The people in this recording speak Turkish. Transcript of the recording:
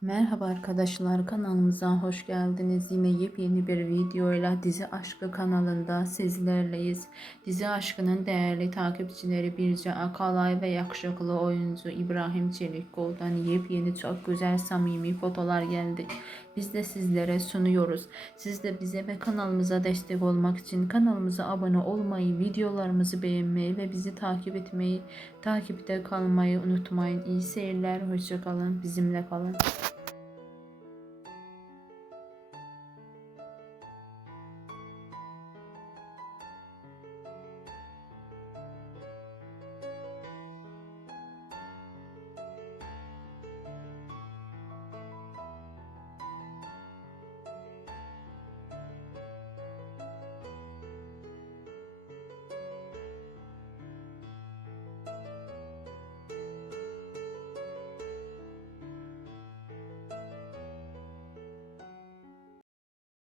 Merhaba arkadaşlar kanalımıza hoş geldiniz. Yine yepyeni bir videoyla Dizi Aşkı kanalında sizlerleyiz. Dizi Aşkı'nın değerli takipçileri Birce Akalay ve yakışıklı oyuncu İbrahim Çelikkol'dan yepyeni çok güzel samimi fotolar geldi. Biz de sizlere sunuyoruz. Siz de bize ve kanalımıza destek olmak için kanalımıza abone olmayı, videolarımızı beğenmeyi ve bizi takip etmeyi, takipte kalmayı unutmayın. İyi seyirler, hoşçakalın, bizimle kalın.